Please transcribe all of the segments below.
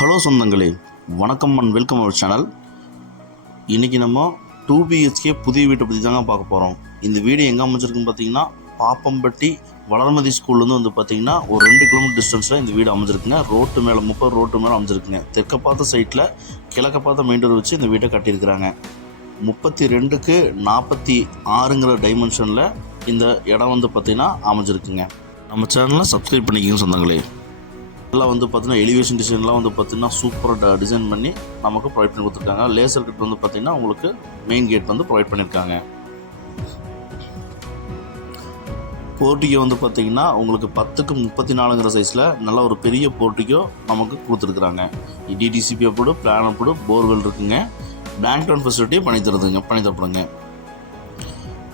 Hello சொந்தங்களே வணக்கம் and welcome our channel. இன்றைக்கி நம்ம டூ பிஹெச்கே புதிய வீட்டை பற்றி தாங்க பார்க்க போகிறோம் இந்த வீடு எங்கே அமைஞ்சிருக்குன்னு பார்த்தீங்கன்னா பாப்பம்பட்டி வளர்மதி ஸ்கூல்லேருந்து வந்து பார்த்தீங்கன்னா ஒரு ரெண்டு கிலோமீட்டர் டிஸ்டன்ஸில் இந்த வீடு அமைஞ்சிருக்குங்க. ரோட்டு மேலே முப்பது ரோட்டு மேலே அமைஞ்சிருக்குங்க. தெற்க பார்த்த சைட்டில் கிழக்க பார்த்த மெயின் டோர் வச்சு இந்த வீட்டை கட்டியிருக்கிறாங்க. முப்பத்தி ரெண்டுக்கு நாற்பத்தி ஆறுங்கிற டைமென்ஷனில் இந்த இடம் வந்து பார்த்திங்கன்னா அமைஞ்சிருக்குங்க. நம்ம சேனலை சப்ஸ்கிரைப் பண்ணிக்கங்க சொந்தங்களே. எல்லாம் வந்து பார்த்தீங்கன்னா எலிவேஷன் டிசைன்லாம் வந்து பார்த்தீங்கன்னா சூப்பராக டிசைன் பண்ணி நமக்கு ப்ரொவைட் பண்ணி கொடுத்துருக்காங்க. லேசர் கட் வந்து பார்த்தீங்கன்னா உங்களுக்கு மெயின் கேட் வந்து ப்ரொவைட் பண்ணியிருக்காங்க போர்ட்டிகோ வந்து பார்த்தீங்கன்னா உங்களுக்கு பத்துக்கு முப்பத்தி நாலுங்கிற சைஸில் நல்ல ஒரு பெரிய போர்ட்டிகோ நமக்கு கொடுத்துருக்குறாங்க. DTCP approved plan approved borewell இருக்குங்க. பேங்க் டவுன் ஃபெசிலிட்டியும் பண்ணி தருதுங்க பண்ணி தரப்படுங்க.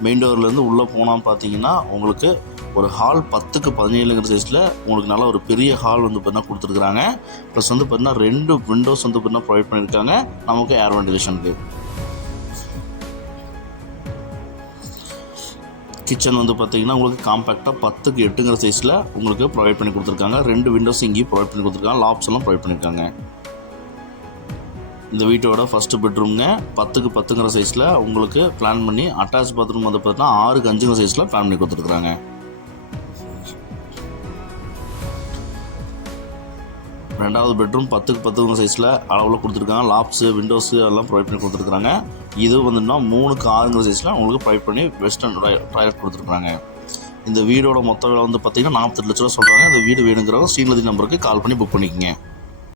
மெயின் டோர்லேருந்து உள்ளே போனால் பார்த்தீங்கன்னா உங்களுக்கு ஒரு ஹால் பத்துக்கு பதினேழுங்கிற சைஸில் உங்களுக்கு நல்ல ஒரு பெரிய ஹால் வந்து பார்த்தீங்கன்னா கொடுத்துருக்குறாங்க. ப்ளஸ் வந்து பார்த்தீங்கன்னா ரெண்டு விண்டோஸ் வந்து பார்த்தீங்கன்னா ப்ரொவைட் பண்ணியிருக்காங்க. நமக்கு ஏர் வெண்டிலேஷனுக்கு கிச்சன் வந்து பார்த்தீங்கன்னா உங்களுக்கு காம்பேக்டாக பத்துக்கு எட்டுங்கிற சைஸில் உங்களுக்கு ப்ரொவைட் பண்ணி கொடுத்துருக்காங்க. ரெண்டு விண்டோஸ் இங்கேயும் ப்ரொவைட் பண்ணி கொடுத்துருக்காங்க. லாப்ஸ் எல்லாம் ப்ரொவைட் பண்ணியிருக்காங்க. இந்த வீட்டோட ஃபஸ்ட்டு பெட்ரூம்ங்க பத்துக்கு பத்துங்கிற சைஸில் உங்களுக்கு பிளான் பண்ணி அட்டாச் பாத்ரூம் வந்து பார்த்தீங்கன்னா ஆறுக்கு அஞ்சுங்கிற சைஸில் பிளான் பண்ணி கொடுத்துருக்குறாங்க. ரெண்டாவது பெட்ரூம் பத்துக்கு பத்துங்க சைஸில் அளவில் கொடுத்துருக்காங்க. லாப்ஸு விண்டோஸு எல்லாம் ப்ரொவைட் பண்ணி கொடுத்துருக்காங்க. இது வந்துன்னா மூணுக்கு ஆறுங்கிற சைஸில் உங்களுக்கு ப்ரொவைட் பண்ணி வெஸ்டர்ன் டாய்லெட் கொடுத்துருக்காங்க. இந்த வீடோட மொத்த விலை வந்து பார்த்தீங்கன்னா நாற்பத்தெட்டு லட்ச ரூபா சொல்கிறாங்க இந்த வீடு வேணுங்கிறவங்க ஸ்ரீநிதி நம்பருக்கு கால் பண்ணி புக் பண்ணிக்கோங்க.